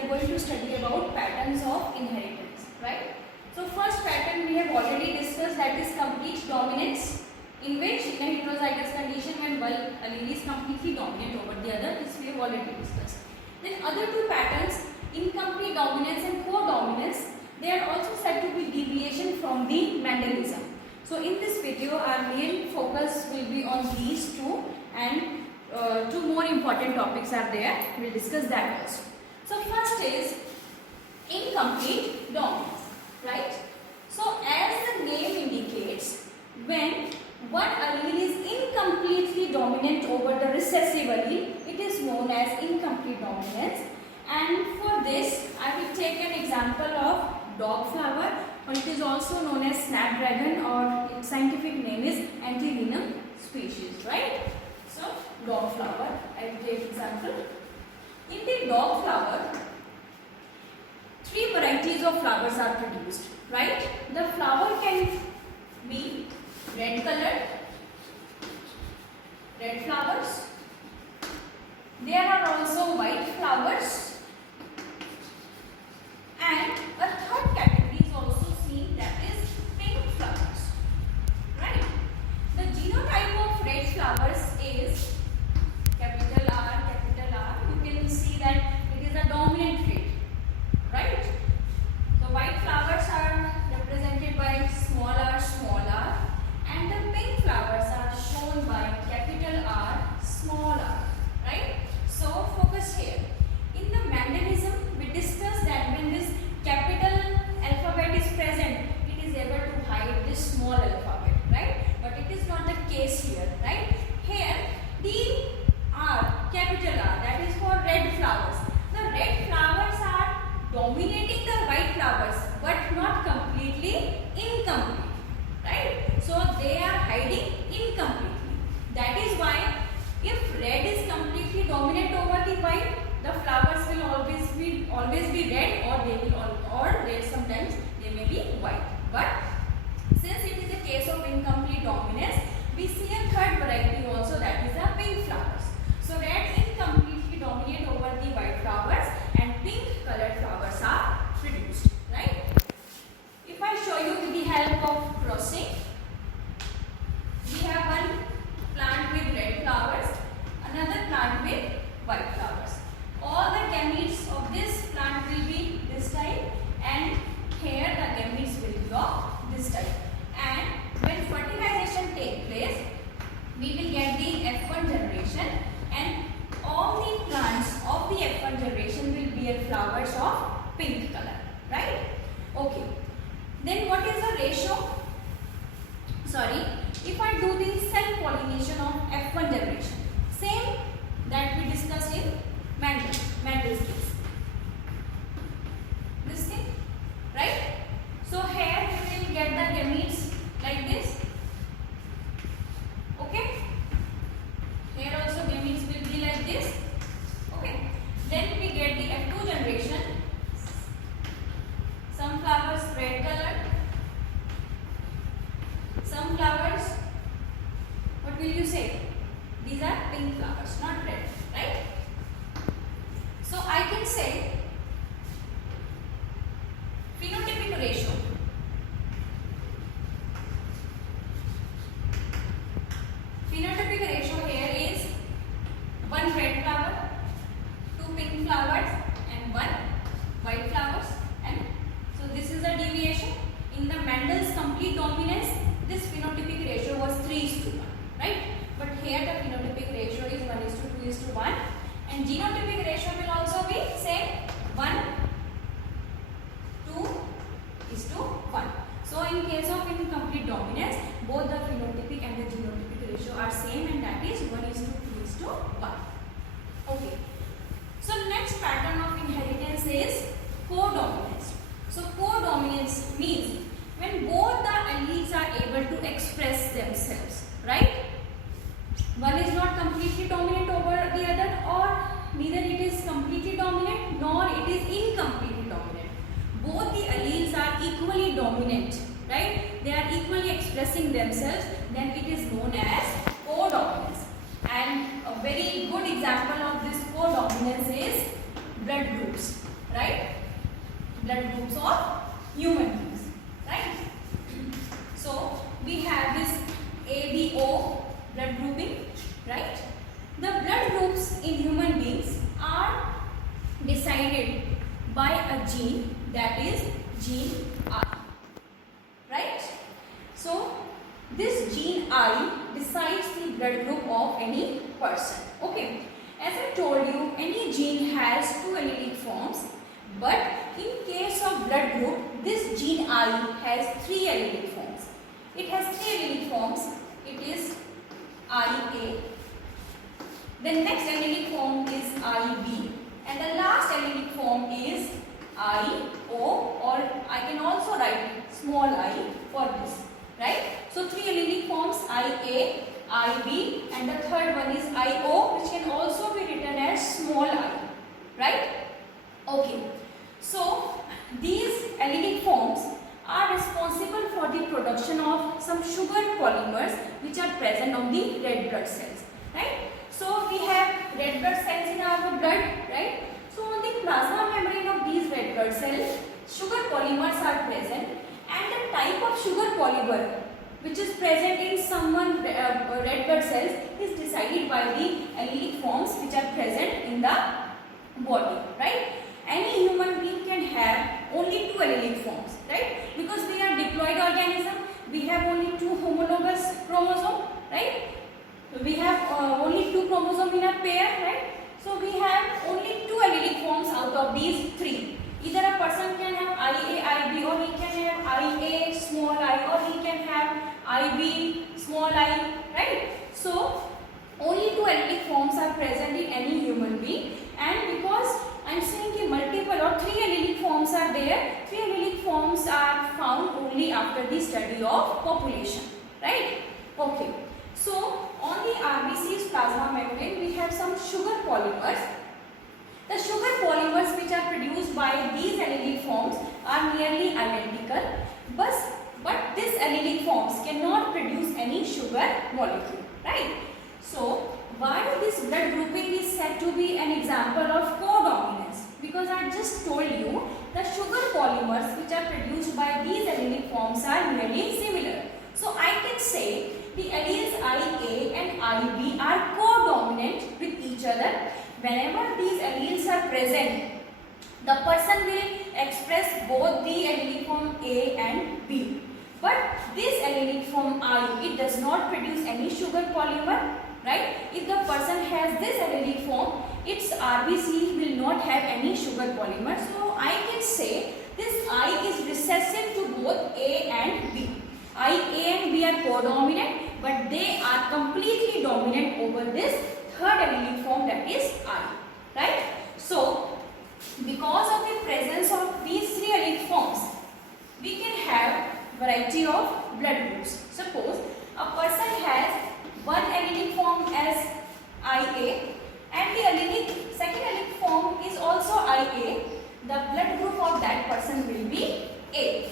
are going to study about patterns of inheritance, right? So first pattern we have already discussed, that is complete dominance, in which in a heterozygous condition when one allele is completely dominant over the other, this we have already discussed. Then other two patterns, incomplete dominance and co-dominance, they are also said to be deviation from the Mendelism. So in this video our main focus will be on these two, and two more important topics are there. We will discuss that also. So first is incomplete dominance, right? So as the name indicates, when one allele is incompletely dominant over the recessive allele, it is known as incomplete dominance. And for this I will take an example of dog flower, or it is also known as snapdragon, or its scientific name is Antilinum species, right? So dog flower, I will take example. In the dog flower, three varieties of flowers are produced, right? The flower can be red colored, red flowers. There are also white flowers, and a third category is also seen, that is pink flowers, right? The genotype of red flowers is capital R, capital R. You can see that it is a dominant trait, right? So white flowers are represented by small r, and the pink flowers are shown by capital R, small r, right? So focus here. In the Mendelism, we discussed that when this capital alphabet is present, it is able to hide this small alphabet, right? But it is not the case here, right? Here, the R, capital R, that is for red flowers. The red flowers are dominating the white flowers, but not completely incomplete, right? So they are hiding incompletely. That is why if red is completely dominant over the white, the flowers will always be red, or they will sometimes they may be white. But since it is a case of incomplete dominance, we see a third variety also, that is the pink flowers. So red incompletely dominate over the white flowers, and pink colored flowers are produced, right? If I show you with the help of crossing, we have one plant with red flowers, another plant with white flowers. All the gametes of this plant will be this type, and here the gametes will be of this type. And when fertilization takes place, we will get the F1 generation, and all the plants of the F1 generation will bear flowers of pink color, right? Okay. Then what is the ratio? Sorry, if I do the self-pollination of F1 generation, same that we discussed in Mendel's case. This thing, right? So here we will get the gametes like this. Okay? Here also gametes will be like this. Okay? Then we get the F2 generation. Some flowers red colored. Some flowers, what will you say? These are pink flowers, not red, right? So I can say phenotypic ratio. Phenotypic ratio here is 1 red flower, 2 pink flowers, and 1 white flowers. And so this is a deviation. In the Mendel's complete dominance, this phenotypic ratio was 3:1, right? But here the phenotypic ratio is 1:2:1, and genotypic ratio will also be same, 1:2:1. So in case of incomplete dominance, both the phenotypic and the genotypic ratio are same, and that is 1:2:1. Okay. So next pattern of inheritance is co-dominance. So co-dominance means when both the alleles are able to express themselves, right? One is not completely dominant over the other, or neither it is completely dominant nor it is incompletely dominant. Both the alleles are equally dominant, right? They are equally expressing themselves, then it is known as co-dominance. And a very good example of this co-dominance is blood groups, blood groups of human beings, right? So we have this ABO blood grouping, right? The blood groups in human beings are decided by a gene, that is gene I, right? So this gene I decides the blood group of any person. Okay, as I told you, any gene has two allelic forms, but in case of blood group, this gene I has three allelic forms. It has three allelic forms. It is IA, the next allelic form is IB, and the last allelic form is IO, or I can also write small I for this, right? So three allelic forms, IA, IB, and the third one is IO, which can also be written as small I, right? Okay, so these allelic forms are responsible for the production of some sugar polymers which are present on the red blood cells, right? So we have red blood cells in our blood, right? So on the plasma membrane of these red blood cells, sugar polymers are present, and the type of sugar polymer which is present in someone red blood cells is decided by the allelic forms which are present in the body, right? Any human being can have only two allelic forms, right? Because we are diploid organism, we have only two homologous chromosomes, right? We have only two chromosomes in a pair, right? So we have only two allelic forms out of these three. Either a person can have IA, IB, or he can have IA small I, or he can have IB small I, right? So only two allelic forms are present in any human being, and because I am saying that multiple or three allelic forms are there, three allelic forms are found only after the study of population, right? Okay. So on the RBC's plasma membrane, we have some sugar polymers. The sugar polymers which are produced by these allelic forms are nearly identical, but these allelic forms cannot produce any sugar molecule, right? So why this blood grouping is said to be an example of codominance? Because I just told you the sugar polymers which are produced by these allelic forms are nearly similar. So I can say the alleles IA and IB are codominant with each other. Whenever these alleles are present, the person will express both the allelic form A and B. But this allelic form I, it does not produce any sugar polymer, right? If the person has this allelic form, its RBC will not have any sugar polymer. So I can say this I is recessive to both A and B. I, A and B are codominant, but they are completely dominant over this third allelic form, that is I, right? So because of the presence of these three allelic forms, we can have variety of blood groups. Suppose a person has one allelic form as IA and the second allelic form is also IA, the blood group of that person will be A.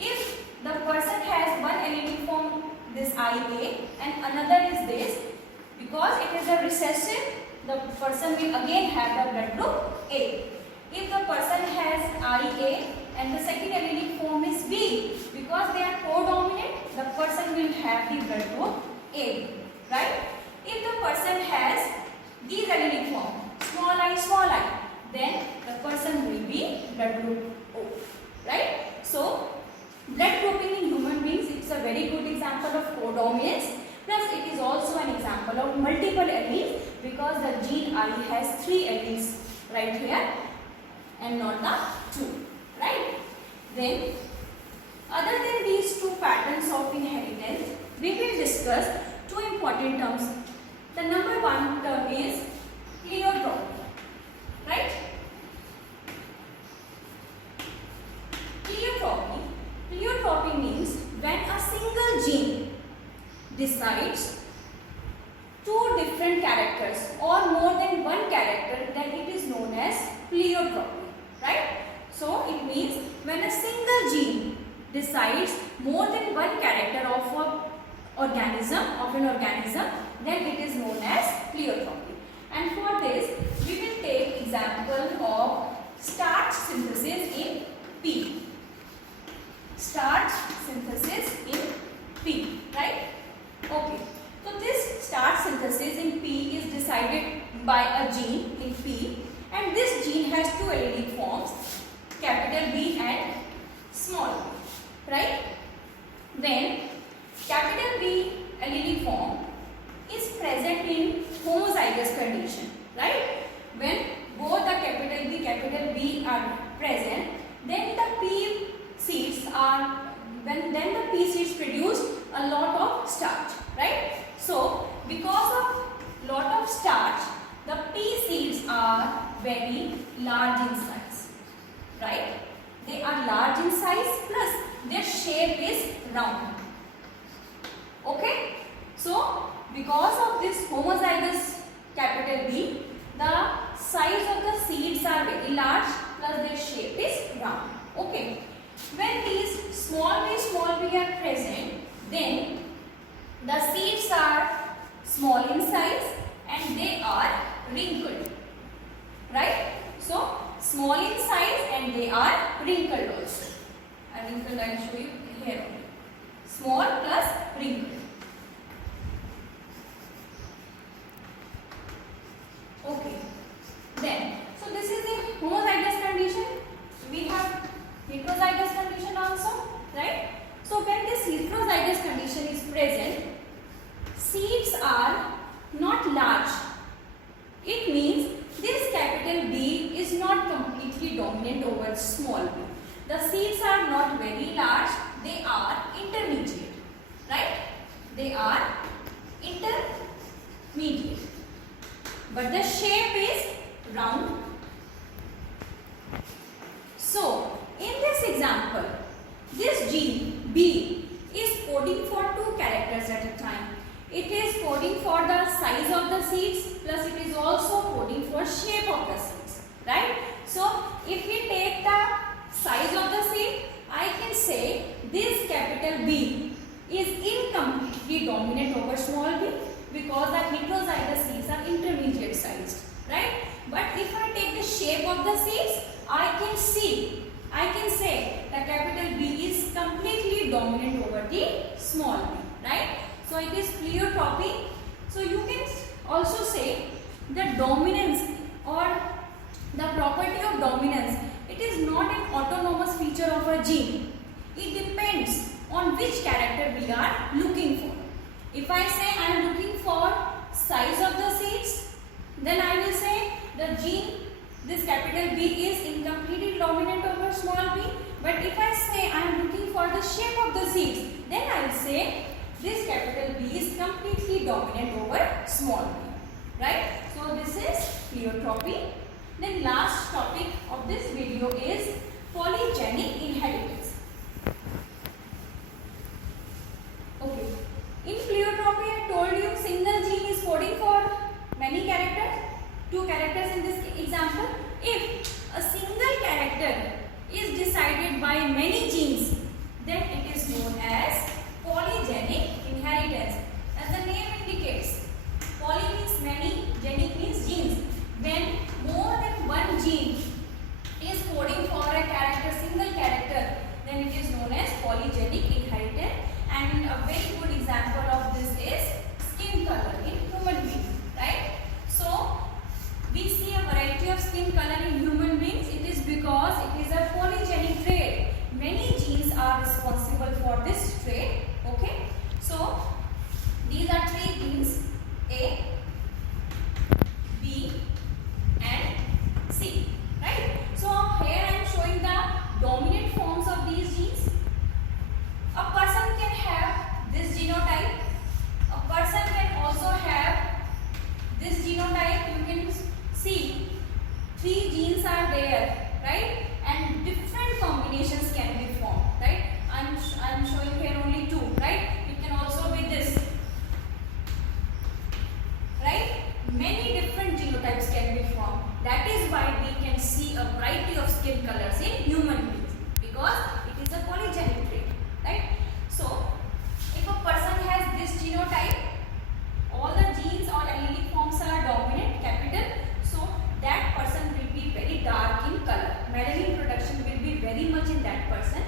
If the person has one allelic form, this IA, and another is this, because it is a recessive, the person will again have the blood group A. If the person has IA and the second allelic form is B, because they are codominant, the person will have the blood group A, right? If the person has these allelic form, small I, then the person will be blood group O, right? So blood grouping in human beings, it's a very good example of codominance. Plus it is also an example of multiple alleles, because the gene I has three alleles right here and not the two, right? Then other than these two patterns of inheritance, we will discuss two important terms. The number one term is pleiotropy, right? Pleiotropy means when a single gene decides two different characters or more than one character, then it is known as pleiotropy, right? So it means when a single gene decides more than one character of an organism, then it is known as pleiotropy. And for this, we will take example of starch synthesis in two allelic forms, capital B and small b, right? When capital B allelic form is present in homozygous condition, right? When both the capital B are present, then the P seeds produce a lot of starch, right? So because of lot of starch, the pea seeds are very large in size, right? They are large in size plus their shape is round. Okay? So because of this homozygous capital B, the size of the seeds are very large plus their shape is round. Okay? When these small b are present, then the seeds are small in size and they are wrinkled, right? So small in size and they are wrinkled also. I will show you here only. Small plus wrinkled. Okay. Then, so this is the homozygous condition. We have heterozygous condition also, right? So when this heterozygous condition is present, seeds are not large. It means this capital B is not completely dominant over small b. The seeds are not very large, they are intermediate, right? They are intermediate. But the shape is round. So, in this example, this gene B is coding for two characters at a time. It is coding for the size of the seeds plus it is also coding for shape of the seeds, right? So, if we take the size of the seed, I can say this capital B is incompletely dominant over small b because the heterozygous seeds are intermediate sized, right? But if I take the shape of the seeds, I can say the capital B is completely dominant over the small b, right? So it is pleiotropy. So you can also say the dominance or the property of dominance, it is not an autonomous feature of a gene. It depends on which character we are looking for. If I say I am looking for size of the seeds, then I will say the gene, this capital B is incompletely dominant over small b. But if I say I am looking for the shape of the seeds, then I will say this capital B is completely dominant over small b, right? So this is pleiotropy. Then last topic of this video is polygenic inheritance. Okay. In pleiotropy, I told you single gene is coding for many characters, two characters in this example. If a single character is decided by many genes, then it is known as polygenic inheritance. As the name indicates, poly means many, genic means genes. When more than one gene is coding for a character, single character, then it is known as polygenic inheritance. And a very good example of this is skin color in human beings, right? So we see a variety of skin color in human beings. It is because it is a polygenic trait. Many genes are responsible for this trait. Okay, so these are three genes: A, B, and C. Right? So here I am showing the dominant forms of these genes. A person can have this genotype. A person can also have this genotype. You can see three genes are there, right? And different combinations can be formed, right? I'm showing here only two, right? It can also be this, right? Many different genotypes can be formed. That is why we can see a variety of skin colors in human beings because it is a polygenic trait, right? So, if a person has this genotype, all the genes or allelic forms are dominant, capital, so that person will be very dark in color. Melanin production will be very much in that person.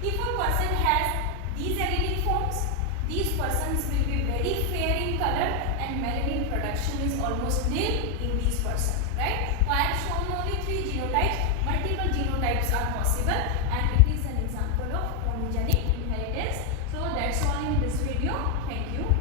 If a person has these allelic forms, these persons will be very fair in color and melanin production is almost nil in these persons, right? So I have shown only only 3 genotypes, multiple genotypes are possible.